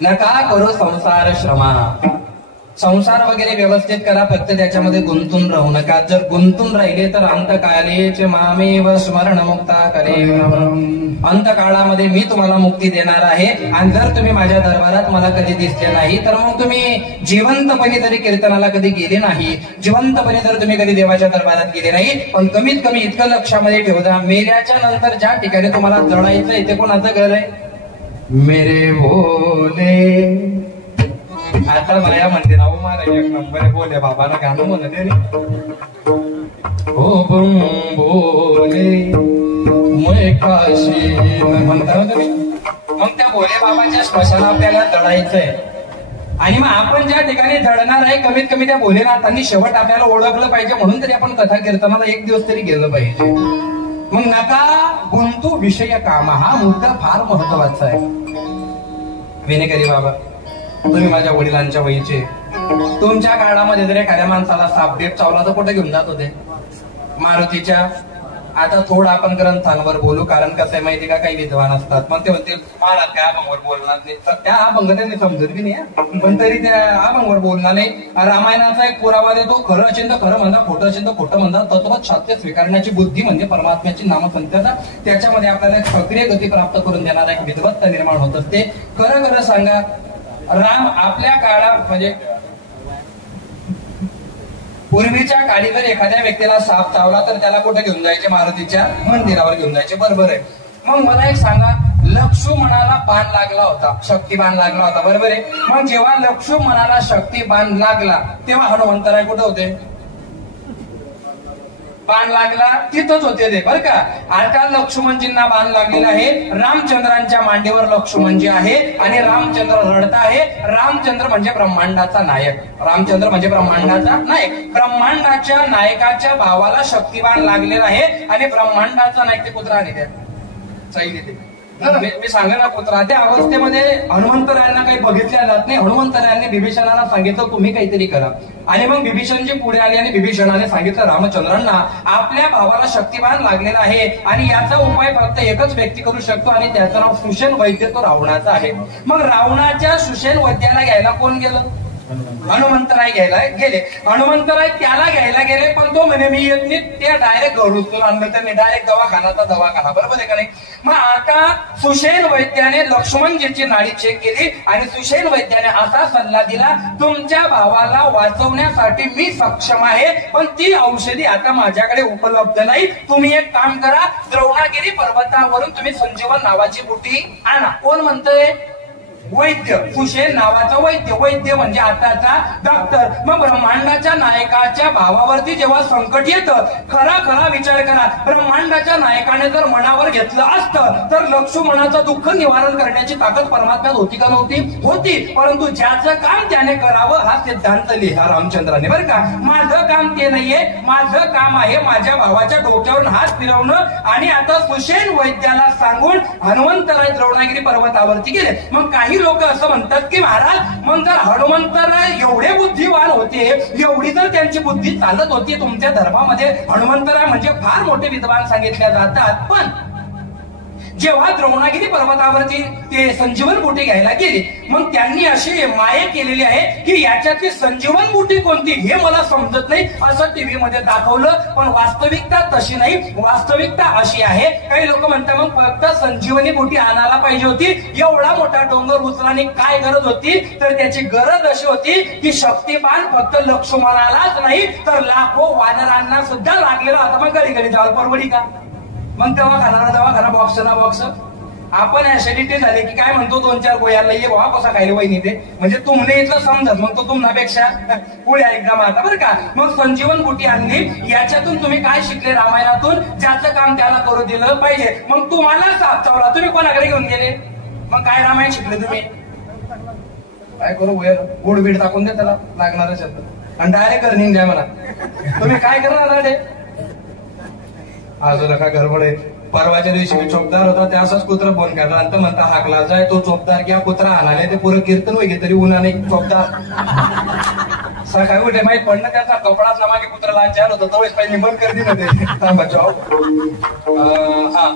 नका करू संसार श्रमा. संसार वगैरे व्यवस्थित करा, फक्त त्याच्यामध्ये गुंतून राहू नका. जर गुंतून राहिले तर अंतकालेच मामेव स्मरण मुक्ता करे. अंतकाळामध्ये मी तुम्हाला मुक्ती देणार आहे. आणि जर तुम्ही माझ्या दरबारात मला कधी दिसले नाही तर मग तुम्ही जिवंतपणे जरी कीर्तनाला कधी गेले नाही, जिवंतपणे जर तुम्ही कधी देवाच्या दरबारात गेले नाही, पण कमीत कमी इतकं लक्षामध्ये ठेवता, मेल्याच्या नंतर ज्या ठिकाणी तुम्हाला जळायचं ते कोणाचं घर आहे? मेरे भोले. आता माया म्हणते ना मारा एक नंबर बोले बाबाला गाणं म्हणते हो बोले मैं काशी म्हणता ना तुम्ही. मग त्या भोले बाबाच्या श्मशान आपल्याला जळायचंय आणि मग आपण ज्या ठिकाणी जळणार आहे कमीत कमी त्या भोलेनाथांनी शेवट आपल्याला ओळखलं पाहिजे, म्हणून तरी आपण कथा कीर्तनाला एक दिवस तरी गेलं पाहिजे. मग नका गुंतू विषय कामा, हा मुद्दा फार महत्वाचा आहे. विनेकरी बाबा, तुम्ही माझ्या वडिलांच्या वयीचे, तुमच्या काळामध्ये जर एखाद्या माणसाला सापडेप चावला तर कुठे घेऊन जात होते? मारुतीच्या. आता थोडं आपण ग्रंथांवर बोलू, कारण कसं आहे माहिती का, काही विद्वान असतात मग ते म्हणतील महाराज त्या अभंगावर बोलणार नाही. त्या अभंग त्यांनी समजत बी नाही, पण तरी त्या अभंगावर बोलणार नाही. रामायणाचा एक पुरावा देतो, खरं असेल तर खरं म्हणता, खोटं असेल तर खोटं म्हणता. तत्वत सत्य स्वीकारण्याची बुद्धी म्हणजे परमात्म्याची नामसंख्या, त्याच्यामध्ये आपल्याला एक सक्रिय गती प्राप्त करून देणारा एक विद्वत्ता निर्माण होत असते. खरं खरं सांगा, राम आपल्या काळात म्हणजे पूर्वीच्या काळी जर एखाद्या व्यक्तीला साप चावला तर त्याला कुठे घेऊन जायचे? मारुतीच्या मंदिरावर घेऊन जायचे. बरोबर आहे. मग मला एक सांगा, लक्ष्मणाला बाण लागला होता, शक्तिबाण लागला होता, बरोबर आहे. मग जेव्हा लक्ष्मणाला शक्तिबाण लागला तेव्हा हनुमंतराय कुठे होते? बाण लागला तिथंच होते ते, बरं का. आता लक्ष्मणजींना बाण लागलेला आहे, रामचंद्रांच्या मांडीवर लक्ष्मणजी आहे आणि रामचंद्र रडत आहे. रामचंद्र म्हणजे ब्रह्मांडाचा नायक, रामचंद्र म्हणजे ब्रह्मांडाचा नायक. ब्रह्मांडाच्या नायकाच्या भावाला शक्तिबाण लागलेला आहे आणि ब्रह्मांडाचा नायक ते पुत्र आणि ते मी सांगा ना पुत्रा. त्या अवस्थेमध्ये हनुमंतरायांना काही बघितल्या जात नाही. हनुमंतरायांनी बिभीषणाला सांगितलं तुम्ही काहीतरी करा. आणि मग बिभीषणजी पुढे आले आणि बिभीषणाने सांगितलं रामचंद्रांना आपल्या भावाला शक्तिबाण लागलेला आहे आणि याचा उपाय फक्त एकच व्यक्ती करू शकतो आणि त्याचं नाव सुषेण वैद्य, तो रावणाचा आहे. मग रावणाच्या सुषेण वैद्याला घ्यायला कोण गेलं? हनुमंतराय घ्यायला गेले. हनुमंतराय त्याला घ्यायला गेले, पण तो म्हणे मी येत नाही. ते डायरेक्ट घरून आणलं, त्यांनी डायरेक्ट दवाखानाचा दवाखाना, बरोबर आहे का नाही. मग आता सुषेण वैद्याने लक्ष्मणजीची नाडी चेक केली आणि सुषेण वैद्याने असा सल्ला दिला, तुमच्या भावाला वाचवण्यासाठी मी सक्षम आहे, पण ती औषधी आता माझ्याकडे उपलब्ध नाही. तुम्ही एक काम करा, द्रोणागिरी पर्वतावरून तुम्ही संजीवन नावाची बुटी आणा. कोण म्हणतंय? वैद्य. सुषेण नावाचा वैद्य. वैद्य म्हणजे आताचा डॉक्टर. मग ब्रह्मांडाच्या नायकाच्या भावावरती जेव्हा संकट येतं, खरा विचार करा, ब्रह्मांडाच्या नायकाने जर मनावर घेतलं असतं तर लक्ष्मणाचं दुःख निवारण करण्याची ताकद परमात्म्यात होती का नव्हती? होती. परंतु ज्याचं काम त्याने करावं हा सिद्धांत लिहा रामचंद्राने, बरं का. माझं काम ते नाहीये, माझं काम आहे माझ्या भावाच्या डोक्यावरून हात फिरवणं. आणि आता सुषेण वैद्याला सांगून हनुमंतराय द्रोणागिरी पर्वतावरती गेले. मग काही लोक असं म्हणतात की महाराज, मग जर हनुमंतराय एवढे बुद्धिवान होते, एवढी जर त्यांची बुद्धी चालत होती, तुमच्या धर्मामध्ये हनुमंतराय म्हणजे फार मोठे विद्वान सांगितल्या जातात, पण जेव्हा द्रोणागिरी पर्वतावरती ते संजीवन बुटी घ्यायला गेली, मग त्यांनी अशी माये केलेली आहे की याच्यातली संजीवन बुटी कोणती हे मला समजत नाही असं टीव्ही मध्ये दाखवलं. पण वास्तविकता तशी नाही. वास्तविकता अशी आहे, काही लोक म्हणतात मग फक्त संजीवनी बुटी आणायला पाहिजे होती. एवढा मोठा डोंगर उचलाने काय गरज होती? तर त्याची गरज अशी होती की शक्तिबाण फक्त लक्ष्मणालाच नाही तर लाखो वानरांना सुद्धा लागलेला होता. मग घडी जावं परवडी का? मग दवाखाना बॉक्स ना बॉक्स. आपण ऍसिडिटी झाली की काय म्हणतो, 2-4 गोळ्याला ये बाबा कसा खायला वहिनी ते, म्हणजे तुमने इथलं समजत, मग तो तुम्हापेक्षा पुढे एकदम आता, बरं का. मग संजीवन बुटी आणली. याच्यातून तुम्ही काय शिकले रामायणातून? ज्याचं काम त्याला करू दिलं पाहिजे. मग तुम्हाला साप चावला, तुम्ही कोणाकडे घेऊन गेले? मग काय रामायण शिकले तुम्ही? काय करू, गोडबीड टाकून दे त्याला लागणारच शब्द आणि डायरेक्ट रनिंग द्या म्हणा. तुम्ही काय करणार रे? अजून नका गडबड आहे. परवाच्या दिवशी मी चोपदार होता, त्या असंच कुत्रा फोन करला आणि म्हणता हाकला जाय तो चोपदार किंवा कुत्रा आणाले ते पुरं कीर्तन वगैरे तरी उन्हाने चोपदार सकाळी उठे माहित पडणं त्याचा कपडाच मागे कुत्रा लांचार होता, तो पाहिजे बंद कर दिलं ते. हा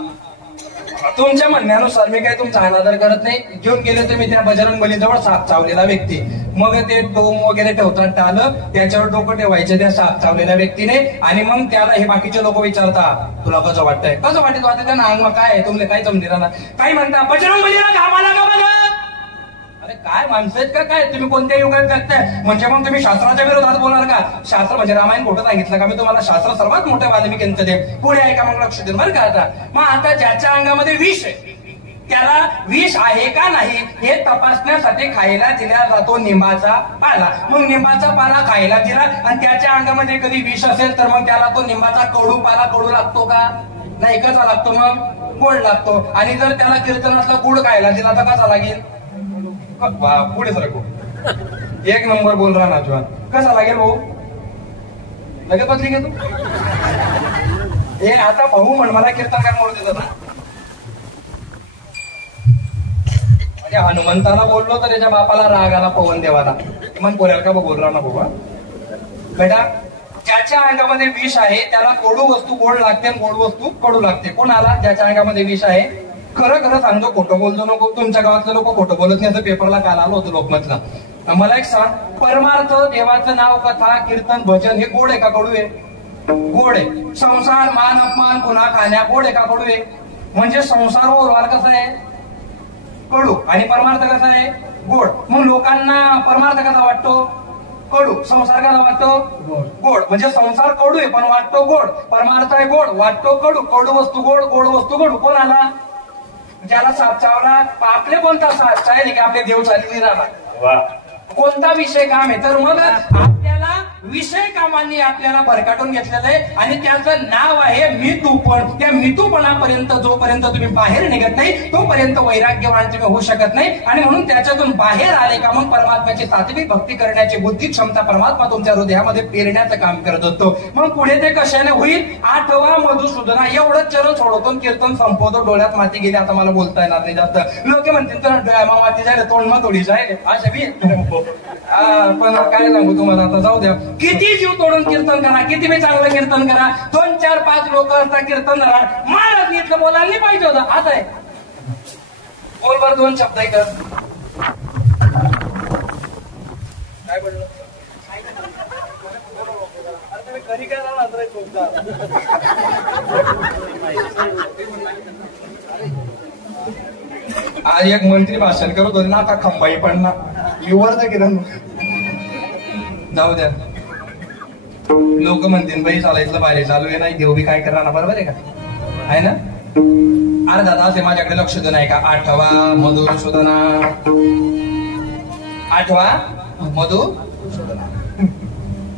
तुमच्या म्हणण्यानुसार मी काही तुमचा अनादर करत नाही. घेऊन गेले तर मी त्या बजरंग बलीजवळ साप चावलेला व्यक्ती, मग ते डोम वगैरे ठेवतात टालं, त्याच्यावर डोकं ठेवायचं त्या साप चावलेल्या व्यक्तीने, आणि मग त्याला हे बाकीचे लोक विचारतात तुला कसं वाटतंय, कसं वाटत वाटत त्यांना अंग काय आहे तुमले काही जमलेला ना, काही म्हणता बजरंग बलीला घामाला का बघा. अरे काय माणसं आहेत का काय, तुम्ही कोणत्या युगात करताय? म्हणजे मग तुम्ही शास्त्राच्या विरोधात बोलाल का? शास्त्र म्हणजे रामायण खोटं सांगितलं का? मी तुम्हाला शास्त्र सर्वात मोठं वाल्मिकींचं दे, पुढे आहे का? मग लक्ष देईल बरं का. आता मग आता ज्याच्या अंगामध्ये विष आहे त्याला विष आहे का नाही हे तपासण्यासाठी खायला दिला जातो निंबाचा पाला. मग निंबाचा पाला खायला दिला आणि त्याच्या अंगामध्ये कधी विष असेल तर मग त्याला तो निंबाचा कडू पाला कडू लागतो का? नाही. कसा लागतो? मग गोड लागतो. आणि जर त्याला कीर्तनातला गुड खायला दिला तर कसा लागेल? पुढे सरको, एक नंबर बोल रहा ना जुआन. कसा लागेल भाऊ? लगे बदली घे तू. हे आता भाऊ म्हण मला कीर्तनकार म्हणून देतात ना. म्हणजे हनुमंताला बोललो तर त्याच्या बापाला राग आला पवन देवाला. मग बोलाल का बोल रहा ना बाबा बेटा. ज्याच्या अंगामध्ये विष आहे त्याला कडू वस्तू गोड लागते आणि गोड वस्तू कडू लागते. कोणाला? ज्याच्या अंगामध्ये विष आहे. खरं खरं सांगतो, खोटं बोलतो नको. तुमच्या गावातले लोक खोटं बोलत नाही असं पेपरला काल आलो होतो लोकमतला. मला एक सांग, परमार्थ देवाचं नाव कथा कीर्तन भजन हे गोड आहे का कडू आहे? गोड आहे. संसार मान अपमान पुन्हा खाण्या गोड आहे का कडू आहे? म्हणजे संसार व्यवहार कसा आहे? कडू. आणि परमार्थ कसा आहे? गोड. मग लोकांना परमार्थ कसा वाटतो? कडू. संसार कसा वाटतो? गोड. म्हणजे संसार कडू आहे पण वाटतो गोड. परमार्थ आहे गोड, वाटतो कडू. कडू वस्तू गोड, गोड वस्तू कडू. कोण आला? ज्याला साप चावला. आपले कोणता साप चालेल की आपले देव चालली राहणार? कोणता विषय काम आहे? तर मग आपल्याला विषय कामांनी आपल्याला भरकाटून घेतलेलं आहे आणि त्याचं नाव आहे मितूपण. त्या मितूपणापर्यंत जोपर्यंत तुम्ही बाहेर निघत नाही तोपर्यंत वैराग्यवान तुम्ही होऊ शकत नाही. आणि म्हणून त्याच्यातून बाहेर आले का मग परमात्म्याची सात्विक भक्ती करण्याची बुद्धी क्षमता परमात्मा तुमच्या हृदयामध्ये पेरण्याचं काम करत असतो. मग पुढे ते कशाने होईल? आठवा मधुसूदना. एवढंच चरण सोडवतो, कीर्तन संपवतो, डोळ्यात माती गेली. आता मला बोलता येणार नाही जास्त. लोक म्हणतील तर डोळ्यामा माती जायला तोंड मग थोडी जाईल अशा बी. पण काय सांगू तुम्हाला, आता जाऊ द्या. किती जीव तोडून कीर्तन करा, किती बी चांगलं कीर्तन करा, 2, 4, 5 लोक असतात कीर्तन करा. महाराज इथलं बोलायला नाही पाहिजे होतं. आता आहे बोल बर 2 शब्द कर. काय बोललो? तुम्ही घरी काय आज एक मंत्री भाषण करत होते ना, आता खंबाई पडणार युवरचं किरण. जाऊ द्या. लोक म्हणतील बाई चालायचं बाहेर चालू आहे नाही, देव बी काय करणार. बरोबर आहे का? आहे ना? अर्धा तास आहे माझ्याकडे, लक्ष देणं आहे का? आठवा मधुसूदना. आठवा मधुसूदना.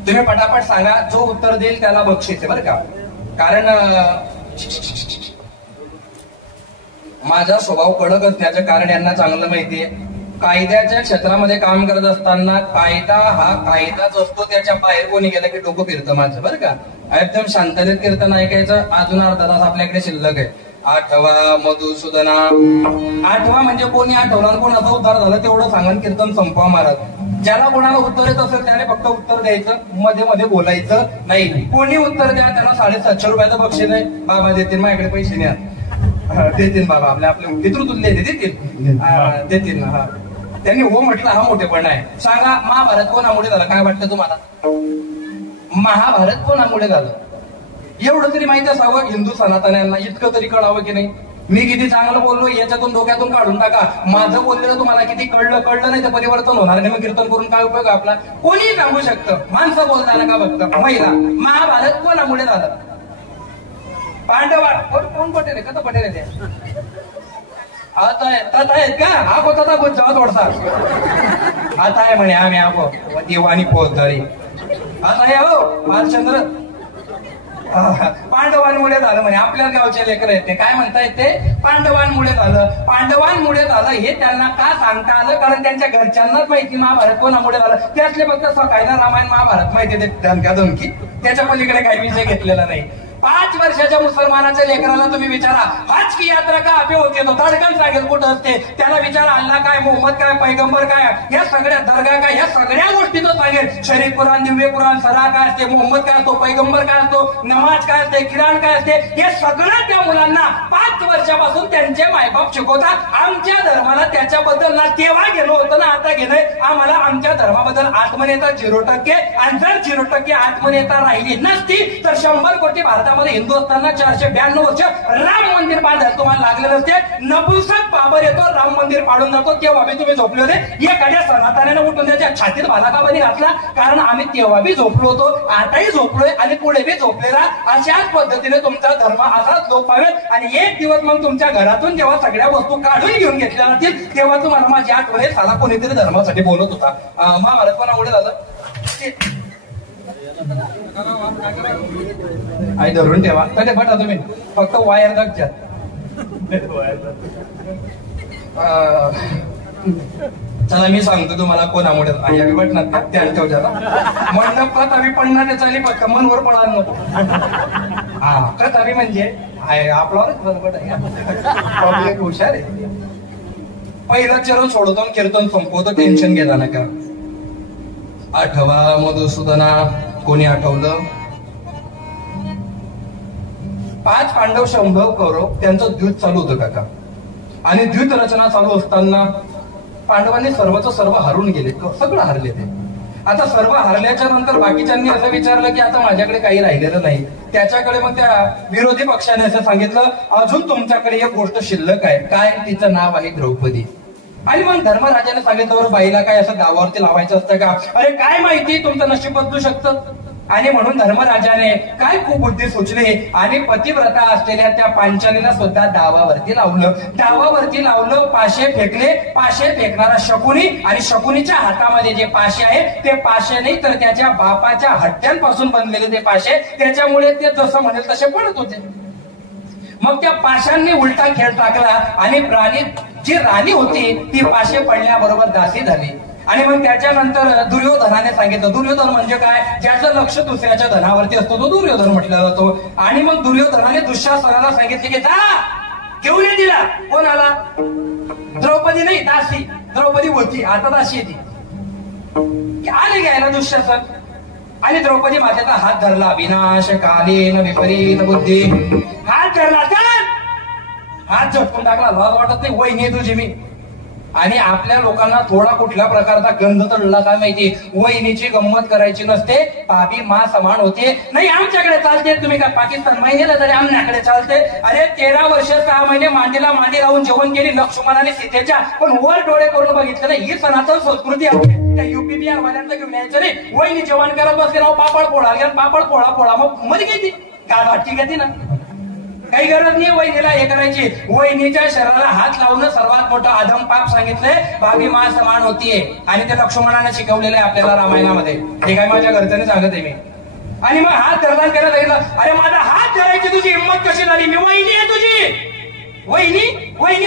तुम्ही पटापट सांगा. जो उत्तर देईल त्याला बक्षीस आहे बरं का. कारण माझा स्वभाव कडक असण्याचं कारण यांना चांगलं माहितीये. कायद्याच्या क्षेत्रामध्ये काम करत असताना कायदा हा कायदाच असतो, त्याच्या बाहेर कोणी गेलं की डोकं फिरतं माझं बरं का. एकदम शांततेत कीर्तन ऐकायचं. अजून अर्धा तास आपल्याकडे शिल्लक आहे. आठवा मधुसूदना. आठवा म्हणजे कोणी आठवला कोणाचा उद्धार झाला तेवढं सांगून कीर्तन संपवा महाराज. ज्याला कोणाला उत्तर येत असेल त्याने फक्त उत्तर द्यायचं, मध्ये मध्ये बोलायचं नाही. कोणी उत्तर द्या त्याला 750 रुपयाचं बक्षीस आहे. बाबा देतील, माझ्याकडे पैसे नाही. देतील बाबा, आपल्या पितृतुल्य देतील ना. हा त्यांनी हो म्हटलं हा मोठेपणा आहे. सांगा महाभारत कोणामुळे झालं? काय वाटतं तुम्हाला? महाभारत कोणामुळे झालं? एवढं तरी माहिती असावं हिंदू सनातन्यांना. इतकं तरी कळावं की नाही? मी किती चांगलं बोललो याच्यातून डोक्यातून काढून टाका. माझं बोललेलं तुम्हाला किती कळलं नाही तर परिवर्तन होणार नाही. मग कीर्तन करून काय उपयोग आपला? कोणीही सांगू शकतं. माणसं बोलताना का बघतं? महिला. महाभारत कोणामुळे झालं? पांडवा. कोण पटेल? कसं पटेल ते? आता आहेत का? हा होता जावा थोडसा. आता आहे म्हणे आम्ही आहो देवानी फौजदारी. आता आहे हो भालचंद्र. पांडवांमुळे झालं म्हणे. आपल्या गावचे लेकर आहेत ते काय म्हणतायत ते? पांडवांमुळे झालं. पांडवांमुळे झालं हे त्यांना का सांगता आलं? कारण त्यांच्या घरच्यांनाच माहिती महाभारत कोणामुळे झालं. त्यातले फक्त सकाळला रामायण महाभारत माहिती. ते धमक्या धमकी, त्याच्या पलीकडे काही विषय घेतलेला नाही. 5 वर्षाच्या मुसलमानाच्या लेकराला तुम्ही विचारा हज की यात्रा का आपे होते, तो धडकन सांगेल कुठं असते. त्याला विचारा अल्लाह काय, मोहम्मद काय, पैगंबर काय, या सगळ्या दर्गा काय, या सगळ्या गोष्टी तो सांगेल. शरीफ कुराण, दिव्य कुराण, सरा काय असते, मोहम्मद काय असतो, पैगंबर काय असतो, नमाज काय असते, किराण काय असते, हे सगळं त्या मुलांना 5 वर्षापासून त्यांचे मायबाप शिकवतात. आमच्या धर्माला त्याच्याबद्दल ना तेव्हा गेलो होतं ना आता गेलोय. आम्हाला आमच्या धर्माबद्दल आत्मनेता 0%, आणि जर 0% आत्मनेता राहिली नसती तर 100 कोटी भारतामध्ये हिंदू असताना 492 वर्ष राम मंदिर बांधायला तुम्हाला लागले नसते. नपुंसक बाबर येतो, राम मंदिर पाडून जातो, तेव्हा बी तुम्ही झोपले होते. एखाद्या सनातनाने उठून त्याच्या छातीत भालाकाबानी घातला, कारण आम्ही तेव्हा बी झोपलो होतो, आताही झोपलोय आणि पुढे बी झोपलेला. अशाच पद्धतीने तुमचा धर्म असाच लोप पावेल. आणि एक दिवस मग तुमच्या घरातून जेव्हा सगळ्या वस्तू काढून घेऊन घेतल्या जातील तेव्हा तुम्हाला माझी आठवण येईल, साला कोणीतरी धर्मासाठी बोलत होता. महाभारत पण आवडे झालं आई धरून ठेवा. कधी बटा तुम्ही फक्त वायर दाखच्या. चला मी सांगतो तुम्हाला कोण आवडेल. आई आम्ही बटणार त्या ठेवच्या मंडपात आम्ही पडणार चाली पक्का मनवर पडाल नको. हा कथावी म्हणजे आपल्यावर हुशार आहे. पहिला चरण सोडवतो, कीर्तन संपवतो, टेन्शन घेता नका. आठवा मधुसूदना, कोणी आठवलं? 5 पांडव 100 कौरव त्यांचं द्यूत चालू होतं काका. आणि द्यूत रचना चालू असताना पांडवांनी सर्वच सर्व हारून गेले, सगळं हारले ते. आता सर्व हारल्याच्या नंतर बाकीच्यांनी असं विचारलं की आता माझ्याकडे काही राहिलेलं नाही. त्याच्याकडे मग त्या विरोधी पक्षाने असं सांगितलं अजून तुमच्याकडे एक गोष्ट शिल्लक आहे. काय? तिचं नाव आहे द्रौपदी. आणि मग धर्मराजाने सांगितलं बाईला काय असं गावावरती लावायचं असतं का? अरे काय माहिती, तुमचं नशीब बदलू शकतं. आणि म्हणून धर्मराजाने काय खूप बुद्धी सुचली आणि पतिव्रता असलेल्या त्या पांचालीला सुद्धा डावावरती लावलं. डावावरती लावलं, पाशे फेकले. पाशे फेकणारा शकुनी, आणि शकुनीच्या हातामध्ये जे पाशे आहे ते पाशे नाही तर त्याच्या बापाच्या हट्ट्यांपासून बनलेले ते पाशे, त्याच्यामुळे ते जसं म्हणेल तसे पडत होते. मग त्या पाशांनी उलटा खेळ टाकला आणि जी राणी होती ती पाशे पडल्याबरोबर दासी झाली. आणि मग त्याच्यानंतर दुर्योधनाने सांगितलं. दुर्योधन म्हणजे काय? ज्याचं लक्ष दुसऱ्याच्या धनावरती असतो तो दुर्योधन म्हटला जातो. आणि मग दुर्योधनाने दुःशासनाला सांगितले की जा घेऊन ये तिला. कोण आला? द्रौपदी नाही, दासी. द्रौपदी होती, आता दासी ती. आले घ्यायला दुःशासन. आणि द्रौपदी मातेचा हात धरला. विनाश कालीन विपरीत बुद्धी. हात धरला, हात झटकून टाकला. लाज वाटत नाही? वहिनी तुझी मी. आणि आपल्या लोकांना थोडा कुठल्या प्रकारचा गंध चढला काय माहिती. वहिनीची गंमत करायची नसते, भाभी मा समान होते. नाही आमच्याकडे चालते, तुम्ही काय पाकिस्तान महिन्याला तरी आमच्याकडे चालते. अरे 13 वर्ष 6 महिने मांडीला मांडी लावून जेवण केली लक्ष्मण आणि सीतेच्या, पण वर डोळे करून बघितलं नाही. ही सनातन संस्कृती आहे. त्या युपी बिहार वाल्यांचं घेऊन यायचं नाही. वहिनी जेवण करत बसले राव, पापड पोळा घ्या, पापड पोळा मग मध्ये घेती गाड वाटती घेते ना. काही गरज नाही वहिनीला हे करायची. वहिनीच्या शरीराला हात लावणं सर्वात मोठं अधम पाप सांगितलंय. भाभी मा समान होतीये. आणि ते लक्ष्मणाने शिकवलेलं आहे आपल्याला रामायणामध्ये. हे काय माझ्या घरच्याने सांगत आहे मी. आणि मग हात धरला करायला सांगितलं. अरे माझा हात धरायची तुझी हिंमत कशी झाली? मी वहिनी आहे तुझी. वहिनी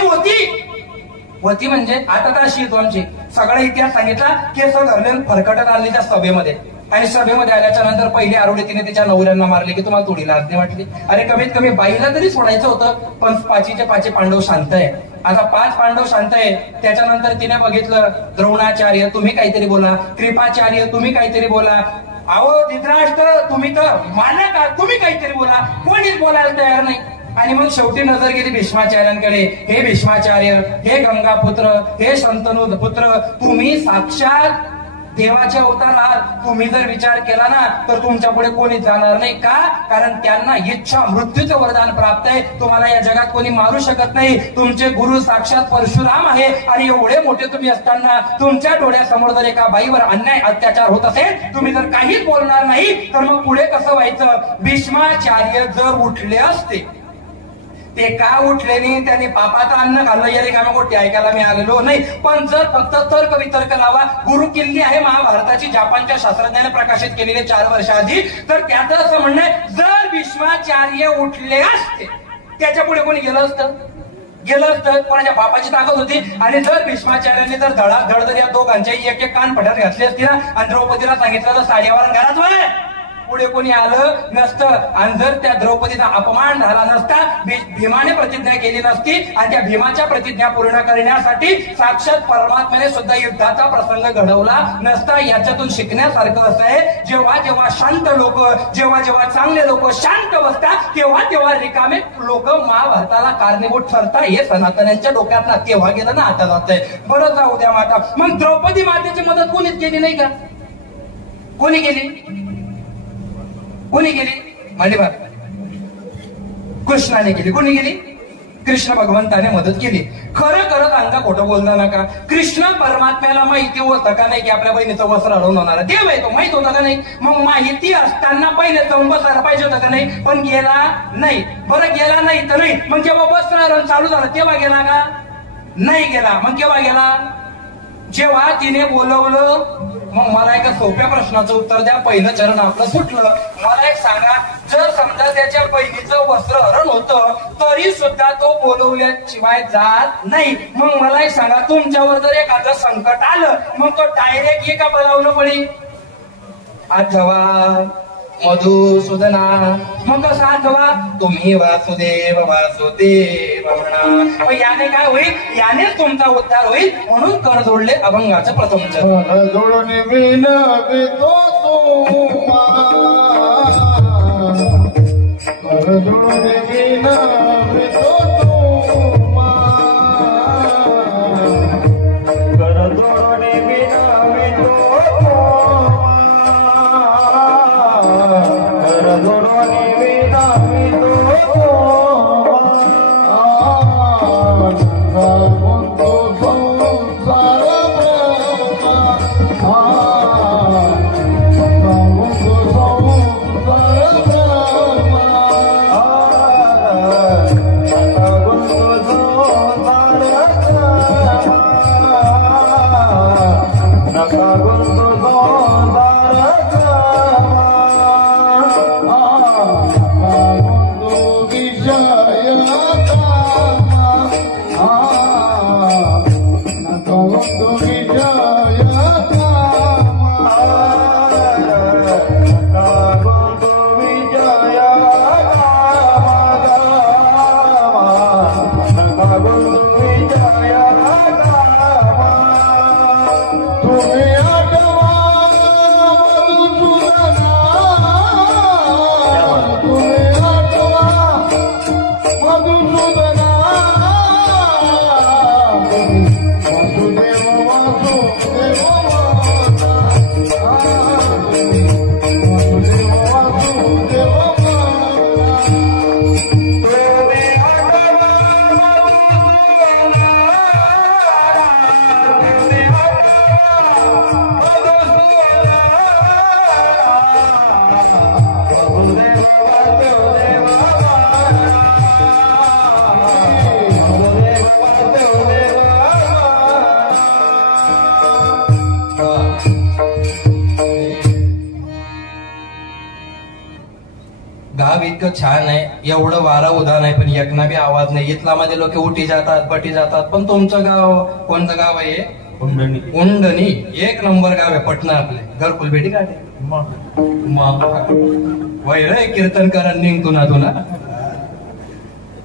होती म्हणजे आता तर अशी येतो आमची. सगळा इतिहास सांगितला. केस धरले फरकटत आणले त्या सभेमध्ये. आणि सभेमध्ये आल्याच्या नंतर पहिली आरोडी तिने तिच्या नवऱ्यांना मारले की तुम्हाला थोडी लाज नाही वाटली? अरे कमीत कमी बाईला तरी सोडायचं होतं. पण 5चे 5 पांडव शांत आहे. आता 5 पांडव शांत आहे. त्याच्यानंतर तिने बघितलं द्रोणाचार्य तुम्ही काहीतरी बोला, कृपाचार्य तुम्ही काहीतरी बोला, अहो धृतराष्ट्र तुम्ही तर मानक आहात, तुम्ही काहीतरी बोला. कोणीच बोलायला तयार नाही. आणि मग शेवटी नजर गेली भीष्माचार्यांकडे. हे भीष्माचार्य, हे गंगापुत्र, हे शंतनू पुत्र, तुम्ही साक्षात देवाचे अवतार आहात. तुम्ही जर विचार केला ना तर तुमच्या पुढे कोणी जाणार नाही. का? कारण त्यांना इच्छा मृत्यूचं वरदान प्राप्त आहे. तुम्हाला या जगात कोणी मारू शकत नाही. तुमचे गुरु साक्षात परशुराम आहे. आणि एवढे मोठे तुम्ही असताना तुमच्या डोळ्यासमोर जर एका बाईवर अन्याय अत्याचार होत असेल, तुम्ही जर काहीच बोलणार नाही तर मग पुढे कसं व्हायचं? भीष्माचार्य जर उठले असते, ते का उठले नाही? त्यांनी पापाचं अन्न खाल्लं या रिकाम्या गोष्टी ऐकायला मी आलेलो नाही. पण जर फक्त तर्क वितर्क लावा. गुरु किल्ली आहे महाभारताची, जपानच्या शास्त्रज्ञाने प्रकाशित केलेली 4 वर्षाआधी. तर त्याचं असं म्हणणं आहे जर भीष्माचार्य उठले असते, त्याच्या पुढे कोणी गेलं असतं? कोणाच्या बापाची ताकद होती. आणि जर भीष्माचार्यांनी जर धडाधड जर या दोघांच्याही एक कान पठात घातले असतील ना आणि द्रौपदीला सांगितलं तर साडीवर घरात वळ पुढे कोणी आलं नसतं आणि जर त्या द्रौपदीचा अपमान झाला नसता, भीमाने प्रतिज्ञा केली नसती आणि त्या भीमाच्या प्रतिज्ञा पूर्ण करण्यासाठी साक्षात परमात्म्याने सुद्धा युद्धाचा प्रसंग घडवला नसता. याच्यातून शिकण्यासारखं असं आहे, जेव्हा जेव्हा शांत लोक, जेव्हा जेव्हा चांगले लोक शांत बसतात, तेव्हा तेव्हा रिकामे लोक महाभारताला कारणीभूत ठरतात. हे सनातन्यांच्या डोक्यात तेव्हा गेलं ना, आता जात आहे. बरं जाऊ द्या माता. मग द्रौपदी मातेची मदत कोणीच केली नाही का? कोणी केली? कोणी केली? मांडीबार कृष्णाने केली. कोणी केली? कृष्ण भगवंताने मदत केली. खरं खरं सांगा, खोटं बोलता नका. कृष्ण परमात्म्याला माहिती होतं का नाही की आपल्या बहिणीचं वस्त्र हरवून होणार? देव आहे तो, माहित होतं का नाही? मग माहिती असताना पहिले जाऊन बसायला पाहिजे होतं का नाही? पण गेला नाही. बरं गेला नाही तर नाही, मग जेव्हा वस्त्र हरण चालू झालं तेव्हा गेला का? नाही गेला. मग केव्हा गेला? जेव्हा तिने बोलवलं. मग मला एका सोप्या प्रश्नाचं उत्तर द्या. पहिलं चरण आपलं सुटलं. मला एक सांगा, जर समजा त्याच्या बहिणीचं वस्त्र हरण होतं तरी सुद्धा तो बोलवल्याशिवाय जात नाही, मग मला एक सांगा, तुमच्यावर जर एखादं संकट आलं मग तो डायरेक्ट ये का बोलावलं पडेल? आठवा मधुसूदना. मग कसं आठवा? तुम्ही वासुदेव वासुदेव म्हणा. मग याने काय होईल? यानेच तुमचा उद्धार होईल. म्हणून कर जोडले अभंगाचं प्रथम चरण. जोडून विनवितो तुम्हा, कर जोडून विनवितो तुम्हा, कर जोडून विनवितो गाव इतकं छान आहे, एवढं वारा उदान आहे, पण एकना बी आवाज नाही. इथला मध्ये लोक उठी जातात बटी जातात. पण तुमचं गाव कोणतं गाव आहे? उंडणी. उंडणी एक नंबर गाव आहे. पटना आपले घरकुल भेटी काढे वैर कीर्तन करण निघतो ना तुला.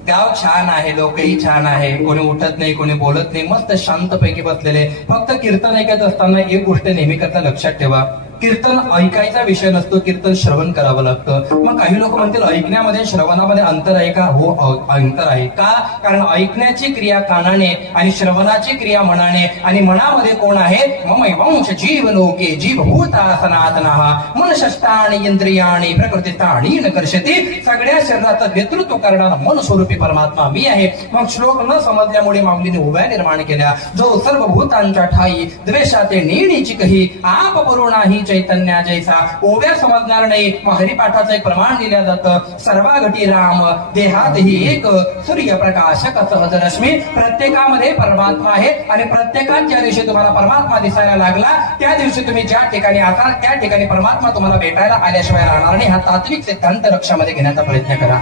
गाव छान आहे, लोकही छान आहे. कोणी उठत नाही, कोणी बोलत नाही, मस्त शांतपैकी बसलेले. फक्त कीर्तन ऐकत असताना एक गोष्ट नेहमी करता लक्षात ठेवा, कीर्तन ऐकायचा विषय नसतो, कीर्तन श्रवण करावं लागतं. मग काही लोक म्हणतील ऐकण्यामध्ये श्रवणामध्ये अंतर आहे का? हो, अंतर आहे. का? कारण ऐकण्याची क्रिया कानाने आणि श्रवणाची क्रिया मनाने, आणि मनामध्ये कोण आहे? मम वंश जीव लोके जीवभूता सनातनः मन शस्त्राणि इंद्रियाणि प्रकृतिस्थानी न कर्षति. सगळ्या शरीराचं नेतृत्व करणारा मन स्वरूपी परमात्मा मी आहे. मग श्लोक न समजल्यामुळे माऊलीने उभ्या निर्माण केल्या. जो सर्व भूतांच्या ठाई द्वेषाते नेणीची कही आप परुणाही चैतन्या जैसा. ओव्या समजणार नाही. मग हरिपाठाचं एक प्रमाण दिलं जातं, सर्वागटी राम देहातही एक सूर्यप्रकाशक सहज रश्मी. प्रत्येकामध्ये परमात्मा आहे आणि प्रत्येकात ज्या दिवशी तुम्हाला परमात्मा दिसायला लागला त्या दिवशी तुम्ही ज्या ठिकाणी असाल त्या ठिकाणी परमात्मा तुम्हाला भेटायला आल्याशिवाय राहणार नाही. हा तात्विक सिद्धांत रक्षामध्ये घेण्याचा प्रयत्न करा.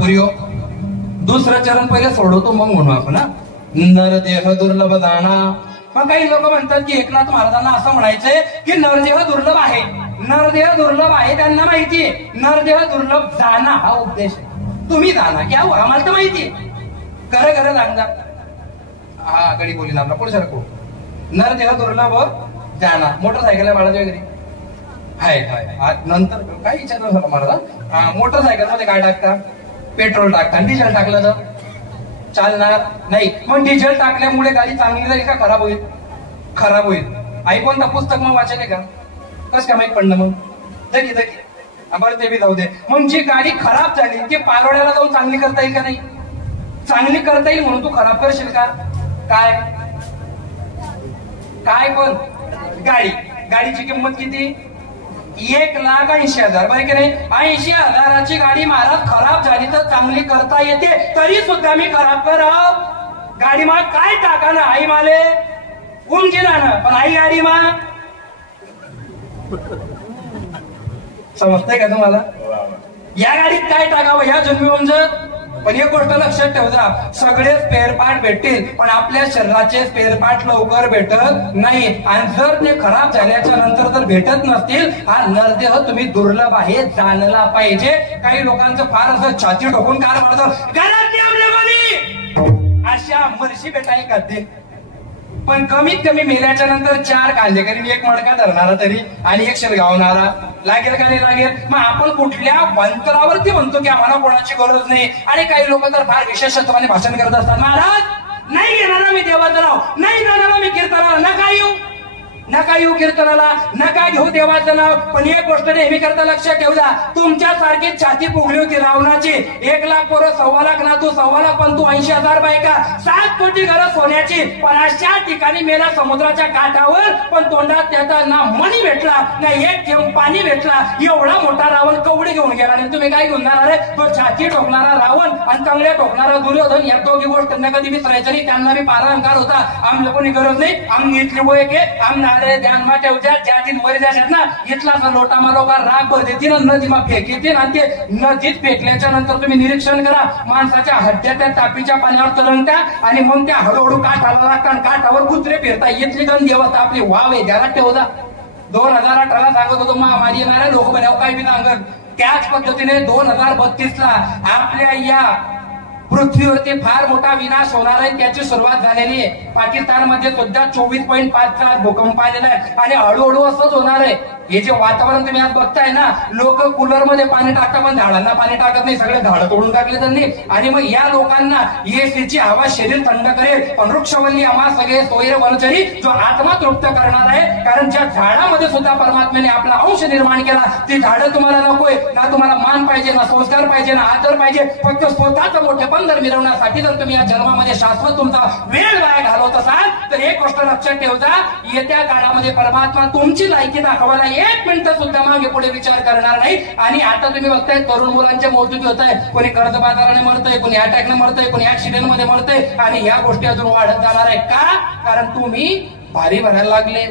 पुरियो दुसरं चरण पहिले सोडवतो मग म्हणू आपण. नरदेह दुर्लभ जाणा. मग काही लोक म्हणतात की एकनाथ महाराजांना असं म्हणायचंय की नरदेह दुर्लभ आहे. नरदेह दुर्लभ आहे त्यांना माहितीये. नरदेह दुर्लभ जाणा हा उपदेश आहे. तुम्ही जाणा क्या हो आम्हाला तर माहितीये. खरं खरं सांगा. हा गडी बोली आपला पुढे सरको. नरदेह दुर्लभ जाणा. मोटरसायकल आहे बाळाच्या घरी हाय नंतर काय विचारलं झालं मला. मोटरसायकल मध्ये काय टाकता? पेट्रोल टाकता. डिझेल टाकलं तर चालणार नाही. मग डिझेल टाकल्यामुळे गाडी चांगली जाईल का खराब होईल? खराब होईल. ऐकून तर पुस्तक मग वाचन आहे का? कसं काय माहित पडलं मग? जगी बरं ते बी जाऊ दे. मग जी गाडी खराब झाली ती पारोड्याला जाऊन चांगली करता येईल का नाही? चांगली करता येईल म्हणून तू खराब करशील का? काय काय पण गाडीची किंमत किती? 1,80,000 बरं की नाही? 80,000ची गाडी महाराज खराब झाली तर चांगली करता येते. तरी सुद्धा मी खराब कराव. गाडी मा काय टाका ना आई माले उंची राहणं पण आई गाडी मा समजतंय का तुम्हाला? या गाडीत काय टाकावं ह्या जन्मी समजत. पण एक गोष्ट लक्षात ठेवता सगळे स्पेअर पार्ट भेटतील पण आपल्या शरीराचे स्पेअर पार्ट लवकर भेटत नाही. आणि जर ते खराब झाल्याच्या नंतर जर भेटत नसतील हा नरदेह तुम्ही दुर्लभ आहे जाणला पाहिजे. काही लोकांचं फार असं छाती ठोकून कार मारतात अशा मर्शी भेटाय करते. पण कमीत कमी मेल्याच्या नंतर 4 कांदे करीन 1 मडका धरणारा तरी आणि 1 शिरगावणारा लागेल का नाही लागेल? मग आपण कुठल्या अंतरावरती म्हणतो की आम्हाला कोणाची गरज नाही. आणि काही लोक तर फार विशेषत्वाने भाषण करत असतात. महाराज नाही घेणारा मी देवाचं नाव, नाही जाणारा मी कीर्तनाला, नका येऊ कीर्तनाला, नका घेऊ देवाचं नाव. पण एक गोष्ट नेहमी करता लक्षात ठेवजा तुमच्यासारखी छाती फुगली होती रावणाची. 1,00,000 पोरं 1,25,000 नातू 1,25,000 पण तू 80,000 बायका 7 कोटी घरं सोन्याची. पण अशा ठिकाणी मेला समुद्राच्या काठावर पण तोंडात त्याचा ना मणी भेटला ना 1 थेंब पाणी भेटला. एवढा मोठा रावण कवडी घेऊन गेला आणि तुम्ही काय घेऊन जाणार आहे? तो छाती ठोकणारा रावण आणि चांगल्या ठोकणारा दुर्योधन या दोघी गोष्टींना कधी विसरायचं नाही. त्यांना बी पारांकार होता. आमला कोणी गरज नाही. आमनी इथली वय के आमना अरे ध्यान मा ठेवत्या ज्या दिन मरी जातात ना इथला लोटा मारोगा राग भर देतील नदीमा फेक येते आणि ते नदीत फेकल्याच्या नंतर तुम्ही निरीक्षण करा माणसाच्या हड्ड्या त्या तापीच्या पाण्यावर तरंगत्या आणि मग त्या हळूहळू काठाला लागतात. काठावर कुत्रे फिरता इथली गण देवता आपली वाव आहे त्याला ठेवता. 2018ला सांगत होतो महामारी येणाऱ्या लोक बनाव काय बी सांगत. त्याच पद्धतीने 2032ला आपल्या या पृथ्वीवरती फार मोठा विनाश होणार आहे. त्याची सुरुवात झालेली आहे. पाकिस्तानमध्ये सुद्धा 24.5 भूकंप आलेला आहे आणि हळूहळू असंच होणार आहे. हे जे वातावरण तुम्ही आज बघताय ना लोक कूलर मध्ये पाणी टाकतात पण झाडांना पाणी टाकत नाही. सगळे झाडं तोडून टाकले त्यांनी. आणि मग या लोकांना एसीची हवा शरीर थंड करेल पण वृक्षवल्ली आम्हा सगळे सोयर वनचरी जो आत्मा तृप्त करणार आहे. कारण ज्या झाडामध्ये सुद्धा परमात्म्याने आपला अंश निर्माण केला ती झाडं तुम्हाला नकोय ना. तुम्हाला मान पाहिजे ना संस्कार पाहिजे ना आदर पाहिजे. फक्त स्वतःच मोठेपण जर मिळवण्यासाठी जर तुम्ही या जन्मामध्ये शाश्वत तुमचा वेळ वाया घालवत असाल तर एक गोष्ट लक्षात ठेवता येत्या काळामध्ये परमात्मा तुमची लायकी दाखवायला 1 मिनिट सुद्धा मागे पुढे विचार करणार नाही. आणि आता तुम्ही बघताय तरुण मुलांच्या मौतुकी होत आहे. कोणी कर्जबाजाराने मरतय, कोणी अटॅकने मरतय, कोणी ऍक्सिडेंट मध्ये मरतय. आणि ह्या गोष्टी अजून वाढत जाणार आहे. का? कारण तुम्ही भारी भरायला लागले.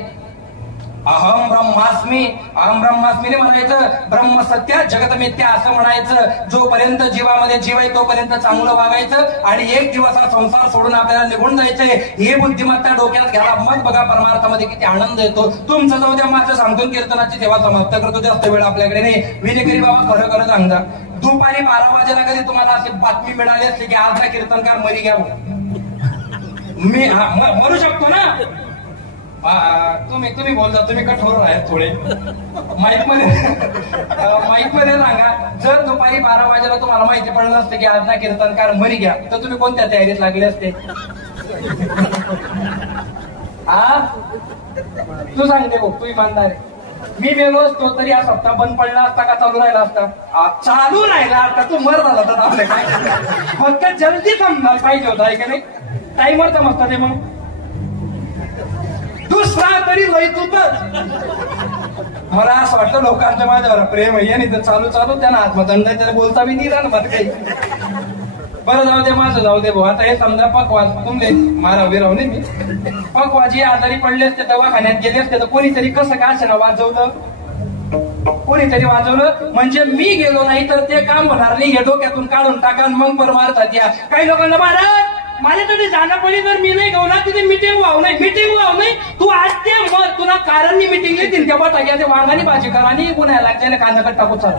अहम ब्रह्मास्मीने म्हणायचं. ब्रह्म सत्य जगत मिथ्या असं म्हणायचं. जोपर्यंत जीवामध्ये जीव आहे तोपर्यंत चांगलं वागायचं आणि एक दिवस हा संसार सोडून आपल्याला निघून जायचंय. हे बुद्धिमत्ता डोक्यात घ्यायला मग बघा परमार्थामध्ये किती आनंद येतो. तुमचं जाऊ द्या माझं सांगतो कीर्तनाची सेवा समाप्त करतो. जास्त वेळ आपल्याकडे नाही. विनेकरी बाबा खरं खरं सांगता दुपारी 12 वाजेला कधी तुम्हाला अशी बातमी मिळाली असली की आज हा कीर्तनकार मरी घ्या मी मरू शकतो ना. तुम्ही बोलता तुम्ही कठोर आहे थोडे. माईक मध्ये सांगा जर दुपारी 12 वाजेला तुम्हाला माहिती पडलं असतं की आज ना कीर्तनकार मरी घ्या तर तुम्ही कोणत्या तयारीत लागले असते? तू सांगते बघ तू इमानदार आहे. मी गेलो असतो तरी हा सप्ताह बंद पडला असता का चालू राहिला असता? चालू राहिला असता. तू मर झाला तर आपल्या काय फक्त जल्दी समजायला पाहिजे होता आहे का नाही? टाईमवर समजता ते मग दुसरा तरी लय तुझच. मला असं वाटतं लोकांच्या माझ्यावर प्रेम आहे नाही तर चालू त्यांना आत्मदंड त्याला बोलता बी नाही राहणार मत काही. बरं जाऊ दे माझं जाऊ दे भाऊ. आता हे समजा पकवाज तुमले मारा विराव नाही मी पकवाजी आजारी पडले असते दवाखान्यात गेले असते तर कोणीतरी कसं का असे ना वाजवलं कोणीतरी वाजवलं म्हणजे मी गेलो नाही तर ते काम होणार नाही. हे डोक्यातून काढून टाका मग परमार्थात या. काही लोकांना महाराज माझ्याकडे जाणं पडली तर मी नाही घेऊ ना तिथे मिटिंग व्हावं नाही तू वाटते मग तुला कारण मिटिंग येतील तेव्हा टाक्या वांगानी भाजी करा आणि पुन्हा लागते कांदा टाकू चाल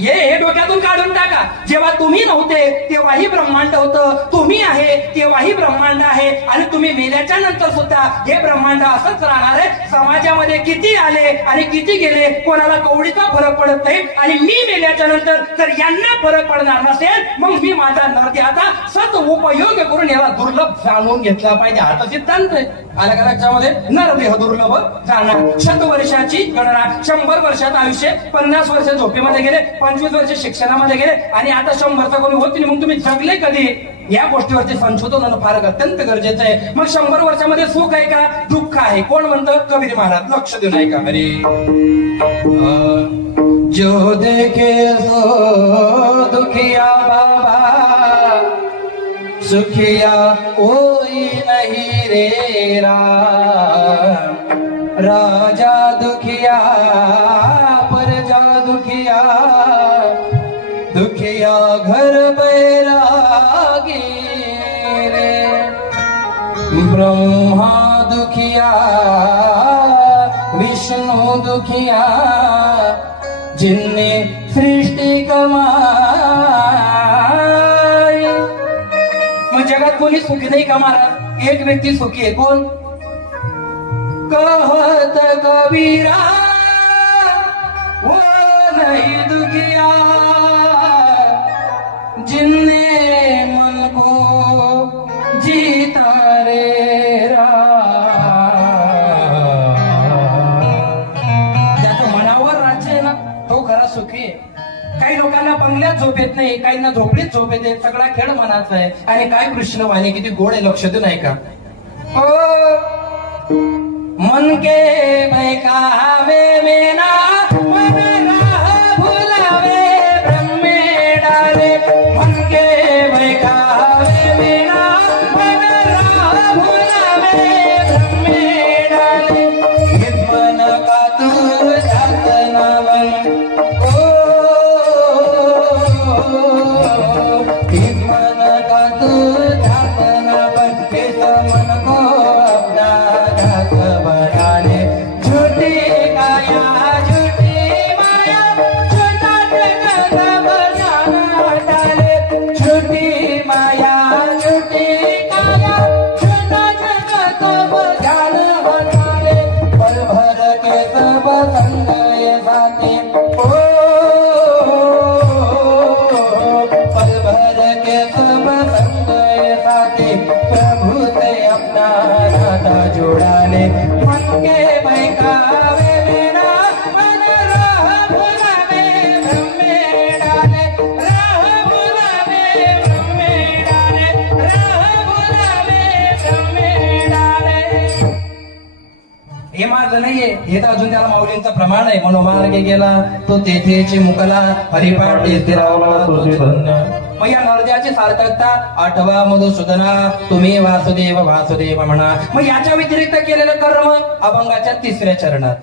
हे डोक्यातून काढून टाका. जेव्हा तुम्ही नव्हते तेव्हाही ब्रह्मांड होतं, तुम्ही आहे तेव्हाही ब्रह्मांड आहे आणि तुम्ही मेल्याच्या नंतर सुद्धा हे ब्रह्मांड असंच राहणार आहे. समाजामध्ये किती आले आणि किती गेले कोणाला कवडीचा फरक पडत नाही आणि मी मेल्याच्या नंतर जर यांना फरक पडणार नसेल मग मी माझा नरद्याचा सत उपयोग करून याला दुर्लभ जाणून घेतला पाहिजे. हा तर सिद्धांत आहे. आला का लक्षामध्ये? नरदेह दुर्लभ जाणार. 100 वर्षाची गणना, 100 वर्षाचं आयुष्य, 50 वर्ष झोपेमध्ये गेले, 25 वर्ष शिक्षणामध्ये गेले आणि आता 100चा कोणी होत नाही. मग तुम्ही जगले कधी? या गोष्टीवरती संशोधन होणं फार अत्यंत गरजेचं आहे. मग 100 वर्षामध्ये सुख आहे का दुःख आहे? कोण म्हणतं? कबीर महाराज. लक्ष देऊन ऐका. अरे जो देखे सो दुखिया बाबा, सुखिया कोई नहीं रे राम. राजा दुखिया प्रजा दुखिया, दुखिया घर बैरागी रे. ब्रह्मा दुखिया विष्णु दुखिया, जिनने सृष्टि कमाई. मग जगात कोणी सुखी नाही का महाराज? एक व्यक्ती सुखी आहे. कोण? कहत कबीरा वो नहीं दुखिया, जिनने मन को जीता रे राम. ज्याचं मनावर राज्य आहे ना तो खरा सुखी आहे. काही लोकांना बंगल्यात झोप येत नाही, काहींना झोपडीत झोप येते. सगळा खेळ मनाचा आहे. आणि काय कृष्ण वाणी किती गोड आहे, लक्ष देऊन ऐका. मन के बहकावे में ना मन राह भुलावे ब्रह्मे डाले. मन के बहकावे में ना मन राह भुलावे ब्रह्मे डाले. मन का तू जात ना बन, मन का तू जात ना बन. इस मन को अपना जात बना ले. झूठी काया झूठी माया, झूठा सब जाना डाले. झूठी माया झूठी काया, झूठा सब जाना डाले. पल भर के सब संग ये साथे, पल भर के सब संग ये साथे. प्रभु से अपना नाता जोड़ा ले. मन के बहकावे में ना मन राह भुलावे ब्रह्मे डाले. राह भुलावे ब्रह्मे डाले. राह भुलावे ब्रह्मे डाले. हे माझं नाहीये, हे तर अजून त्याला माऊलींचं प्रमाण आहे. मनोमार्गे गेला तो तेथेचे मुकला, हरिपाठ येथे रावला तुझे धन्य. मग या नरद्याची सार्थकता आठवा मधुसूदना, तुम्ही वासुदेव वासुदेव म्हणा. मग याच्या व्यतिरिक्त केलेलं कर्म अभंगाच्या 3ऱ्या चरणात.